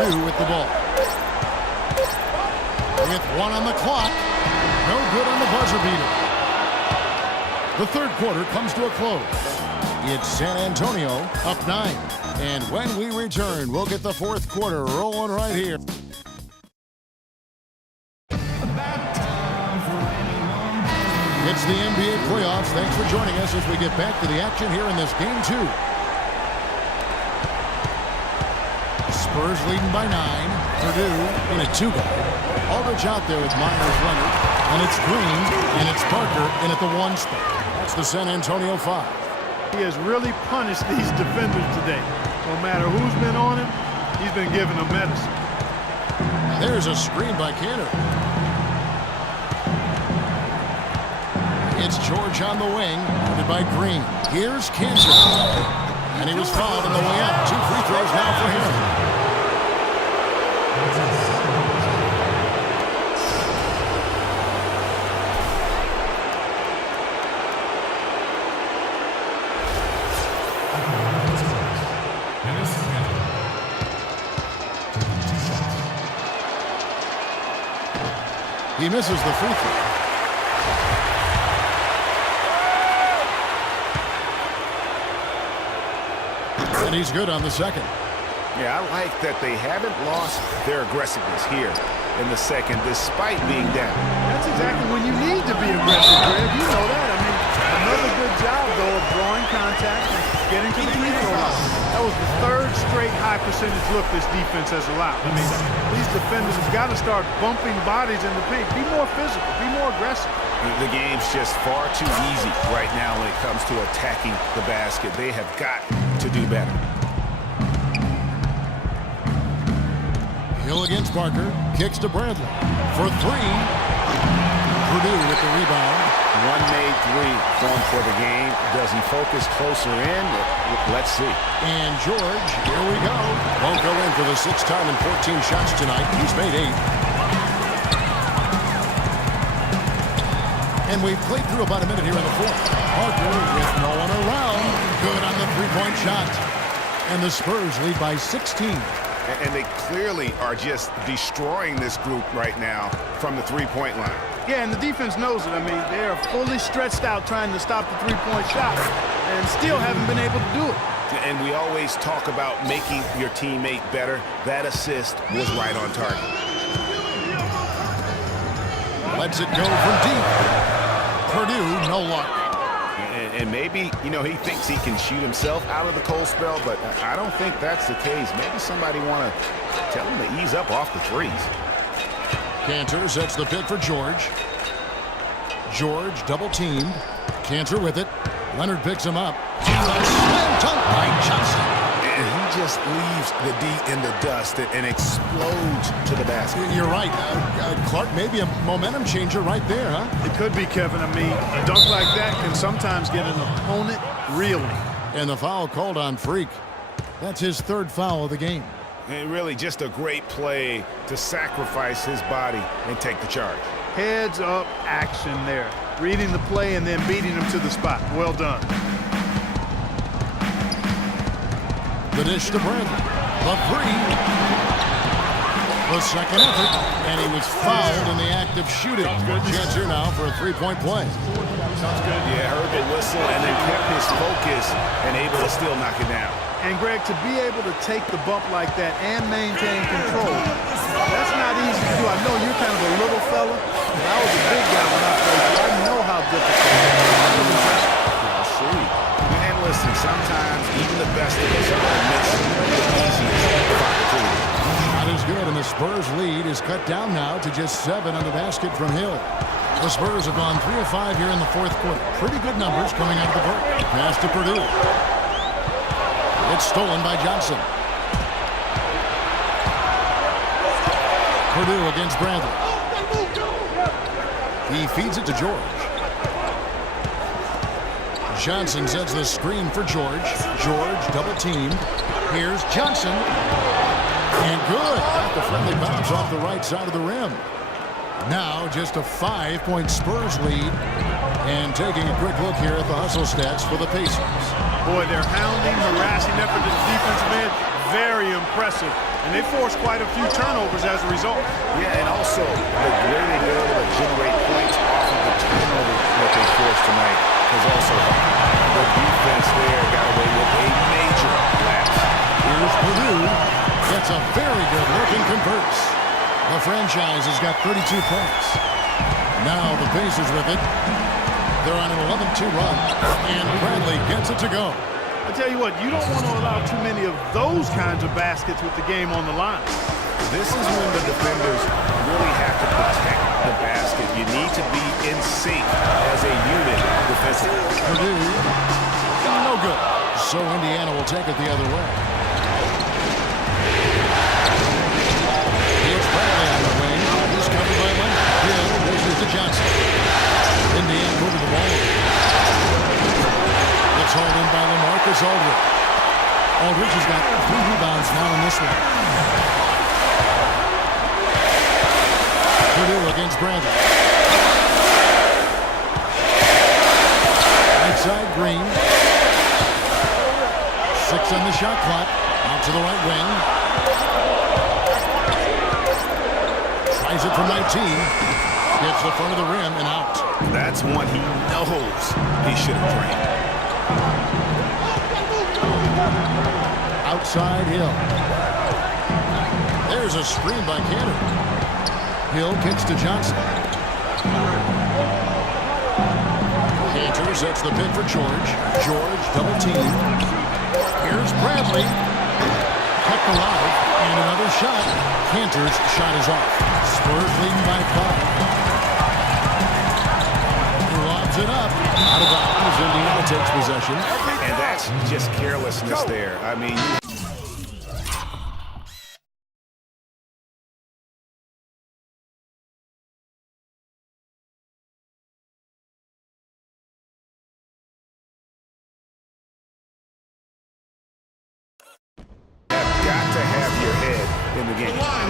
Purdue with the ball. With one on the clock. No good on the buzzer beater. The third quarter comes to a close. It's San Antonio up 9. And when we return, we'll get the fourth quarter rolling right here. It's the NBA playoffs. Thanks for joining us as we get back to the action here in this game 2. Spurs leading by 9. Purdue in a 2-guard. Aldridge out there with Myers Leonard. And it's Green, and it's Parker in at the 1 spot. That's the San Antonio 5. He has really punished these defenders today. No matter who's been on him, he's been giving them medicine. There's a screen by Cantor. It's George on the wing, guarded by Green. Here's Cantor. And he was fouled on the way up. 2 free throws now for him. He misses the free throw. And he's good on the second. Yeah, I like that they haven't lost their aggressiveness here in the second, despite being down. That's exactly when you need to be aggressive, Greg. You know that. I mean, another good job, though, of drawing contact and getting to the free throw line. That was the third straight high percentage look this defense has allowed. I mean, these defenders have got to start bumping bodies in the paint. Be more physical. Be more aggressive. The game's just far too easy right now when it comes to attacking the basket. They have got to do better. Hill against Parker. Kicks to Bradley. For 3. Purdue with the rebound. One made 3 going for the game. Does he focus closer in? Let's see. And George, here we go. Won't go in for the 6th time in 14 shots tonight. He's made 8. And we've played through about a minute here in the fourth. Parker with no one around. Good on the three-point shot. And the Spurs lead by 16. And they clearly are just destroying this group right now from the three-point line. Yeah, and the defense knows it. I mean, they are fully stretched out trying to stop the three-point shot and still haven't been able to do it. And we always talk about making your teammate better. That assist was right on target. Lets it go from deep. Purdue, no luck. And maybe, you know, he thinks he can shoot himself out of the cold spell, but I don't think that's the case. Maybe somebody want to tell him to ease up off the threes. Cantor sets the pick for George. George double-teamed. Cantor with it. Leonard picks him up. Slam dunk by Johnson. And he just leaves the D in the dust and explodes to the basket. You're right. Clark, maybe a momentum changer right there, huh? It could be, Kevin. I mean, a dunk like that can sometimes get an opponent reeling. And the foul called on Freak. That's his 3rd foul of the game. And really just a great play to sacrifice his body and take the charge. Heads-up action there. Reading the play and then beating him to the spot. Well done. The dish to Bradley. The 3. The second effort. And he was fouled in the act of shooting. Chance here now for a 3-point play. Sounds good. Yeah, heard the whistle and then kept his focus and able to still knock it down. And, Greg, to be able to take the bump like that and maintain control, that's not easy to do. I know you're kind of a little fella, but I was a big guy when I played, so I know how difficult it is. That was impressive. Well, sweet. And listen, sometimes even the best of us are miss the easiest opportunity. Shot is good, and the Spurs lead is cut down now to just 7 on the basket from Hill. The Spurs have gone 3 of 5 here in the fourth quarter. Pretty good numbers coming out of the break. Pass to Purdue. It's stolen by Johnson. Purdue against Bradley. He feeds it to George. Johnson sets the screen for George. George double-teamed. Here's Johnson. And good. Got the friendly bounce off the right side of the rim. Now just a 5-point Spurs lead. And taking a quick look here at the hustle stats for the Pacers. Boy, their hounding, harassing effort to the defensive end, very impressive. And they forced quite a few turnovers as a result. Yeah, and also the way they were able to generate points off of the turnovers that they forced tonight has also helped. The defense there got away with a major lapse. Here's Purdue. Gets a very good look and converts. The franchise has got 32 points. Now the Pacers with it. They're on an 11-2 run, and Bradley gets it to go. I tell you what, you don't want to allow too many of those kinds of baskets with the game on the line. This is when the defenders really have to protect the basket. You need to be in sync as a unit defensively. Purdue, no good. So Indiana will take it the other way. It's Bradley on the wing. He's covered by Leonard. Hill measures to Johnson. Indiana moving the ball. It's hauled in by LaMarcus Aldridge. Aldridge has got 3 rebounds now in this one. Purdue against Bradley. Right side Green. 6 on the shot clock. Out to the right wing. Tries it from 19. Gets the front of the rim and out. That's one he knows he should have drained. Outside Hill. There's a screen by Cantor. Hill kicks to Johnson. Cantor sets the pick for George. George double team. Here's Bradley. Kept alive. And another shot. Cantor's shot is off. Spurs leading by 5. Lobs it up. Out of bounds. Indiana takes possession. And that's just carelessness there. I mean,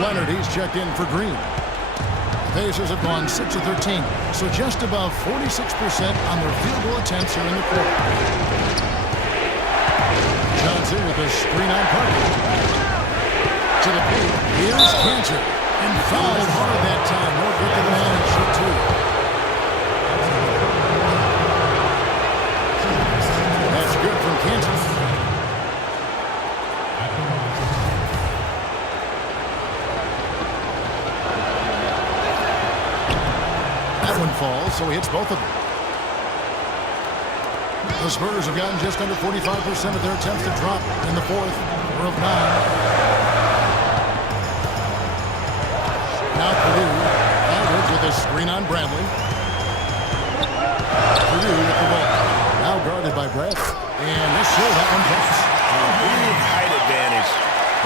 Leonard, he's checked in for Green. Pacers have gone 6 of 13, so just above 46% on their field goal attempts here in the quarter. Johnson with a screen on Parker. To the paint. Here's Cantor. And fouled hard that time. No good to the man and shoot 2. That's good from Cantor. Falls, so he hits both of them. The Spurs have gotten just under 45% of their attempts to drop in the fourth. We're of 9. Now Purdue. Aldridge with a screen on Bradley. Purdue with the ball. Now guarded by Bradley. And this show that one drops. Big height advantage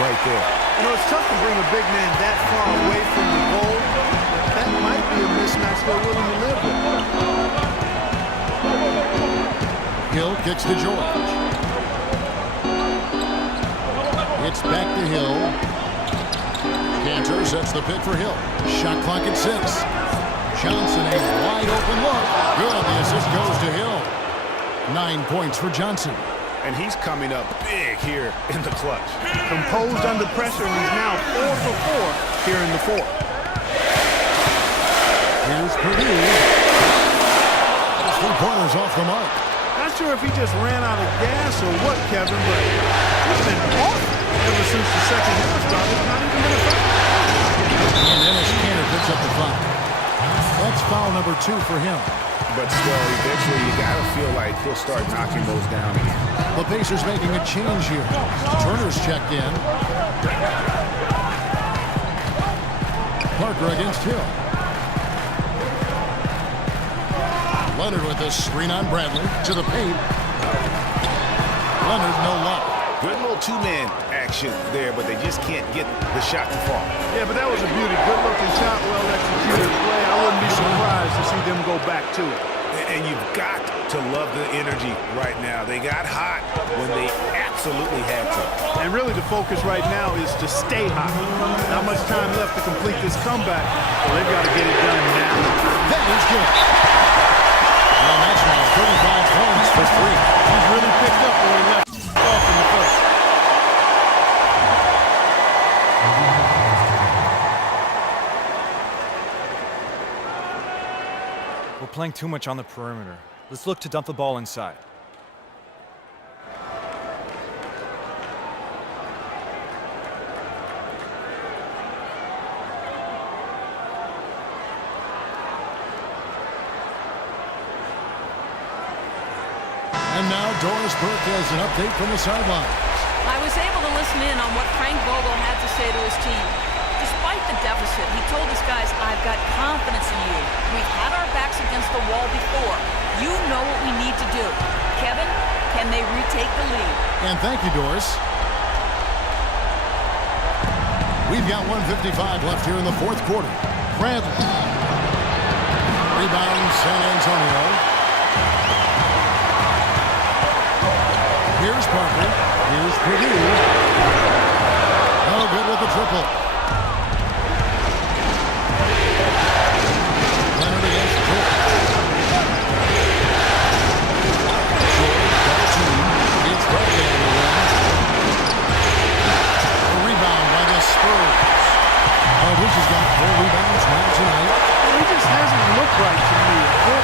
right there. You know, it's tough to bring a big man that far away from the goal. That might be a mismatch they're willing to live with. Hill kicks to George. It's back to Hill. Cantor sets the pick for Hill. Shot clock at 6. Johnson, a wide open look. Good. The assist goes to Hill. 9 points for Johnson. And he's coming up big here in the clutch. Composed under pressure, and he's now 4 for 4 here in the fourth. Here's Purdue. 3 pointers off the mark. Not sure if he just ran out of gas or what, Kevin, but he's been awful ever since the second half started. Not even been effective. And Dennis Cantor picks up the foul. That's foul number 2 for him. But still, eventually you got to feel like he'll start knocking those down again. The Pacers making a change here. Turner's checked in. Parker against Hill. Leonard with a screen on Bradley to the paint. Leonard, no luck. Good little 2-man action there, but they just can't get the shot to fall. Yeah, but that was a beauty. Good-looking shot, well-executed play. I wouldn't be surprised to see them go back to it. And you've got to love the energy right now. They got hot when they absolutely had to. And really the focus right now is to stay hot. Not much time left to complete this comeback, so they've got to get it done now. That is good. And that's now 35 points for 3. He's really picked up where he left off in the first. playing too much on the perimeter. Let's look to dump the ball inside. And now Doris Burke has an update from the sideline. I was able to listen in on what Frank Vogel had to say to his team. Despite the deficit, he told his guys, I've got confidence in you. We've had our backs against the wall before. You know what we need to do. Kevin, can they retake the lead? And thank you, Doris. We've got 1:55 left here in the fourth quarter. Bradley. Rebound, San Antonio. Here's Parker. Here's Purdue. No good with the triple. Leonard against Cook. George, double team. Gets Bradley on the run. A rebound by the Spurs. Aldridge has got 4 rebounds now tonight. He just hasn't looked right to me. A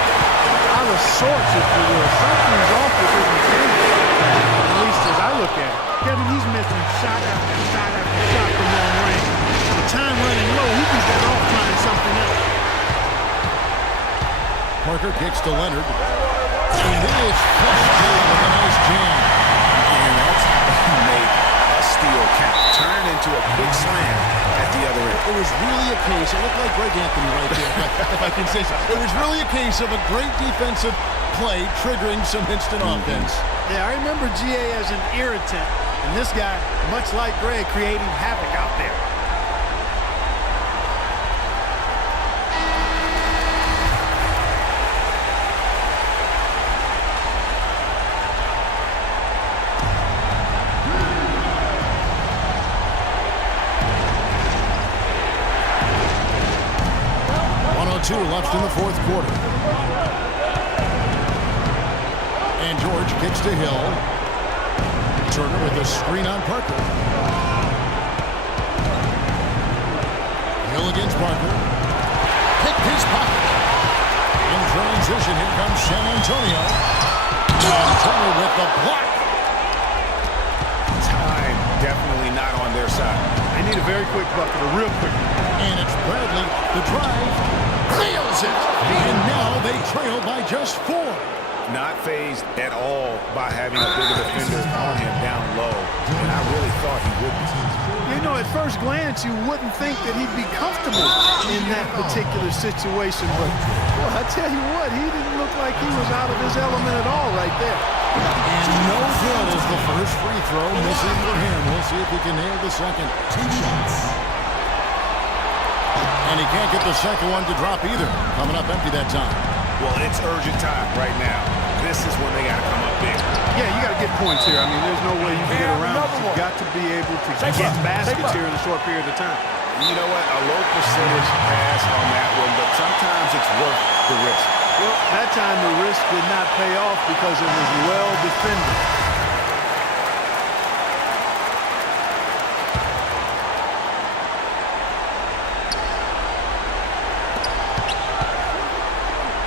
bit out of sorts, if you will. Something's off with his mechanics. At least as I look at it. Kevin, he's missing shot after shot after shot from long range. The time running low, he can get off trying something else. Parker kicks to Leonard. And it is flushed down with a nice jam. And that's how he made a steal count. Turn into a quick slam at the other end. It was really a case, it looked like Greg Anthony right there, if I can say so. It was really a case of a great defensive play triggering some instant offense. Yeah, I remember GA as an irritant. And this guy, much like Greg, creating havoc out there. Left in the fourth quarter. And George kicks to Hill. Turner with a screen on Parker. Hill against Parker. Picked his pocket. In transition, here comes San Antonio. And Turner with the block. Time definitely not on their side. They need a very quick bucket, a real quick one. And it's Bradley, the drive. Nails it! And now they trail by just 4. Not phased at all by having a bigger defender on him down low. And I really thought he would be. You know, at first glance, you wouldn't think that he'd be comfortable in that particular situation. But, well, I tell you what, he didn't look like he was out of his element at all right there. And no good is the first free throw missing for him. We'll see if he can nail the second. 2 shots. And he can't get the second one to drop either. Coming up empty that time. Well, it's urgent time right now. This is when they got to come up big. Yeah, you got to get points here. I mean, there's no way you can get around it. You've got to be able to get baskets here in a short period of time. You know what? A low percentage pass on that one, but sometimes it's worth the risk. Well, that time the risk did not pay off because it was well defended.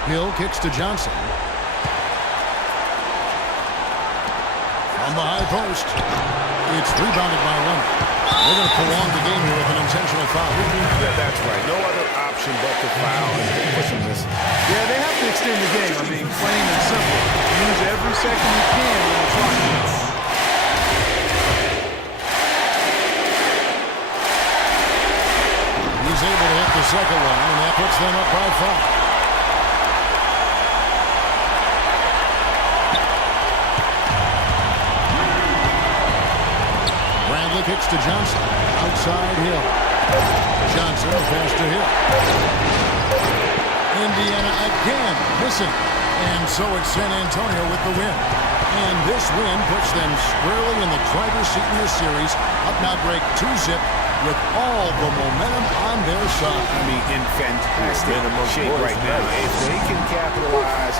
Hill kicks to Johnson. On the high post. It's rebounded by Leonard. They're going to prolong the game here with an intentional foul. Yeah, that's right. No other option but to foul and push him this. Yeah, they have to extend the game. I mean, plain and simple. Use every second you can when the clock is. He's able to hit the second one, and that puts them up by 5. Kicks to Johnson. Outside Hill. Johnson pass to Hill. Indiana again missing. And so it's San Antonio with the win. And this win puts them squarely in the driver's seat in this series. Up now break 2-zip with all the momentum on their side. I mean, in fantastic shape right now. If they can capitalize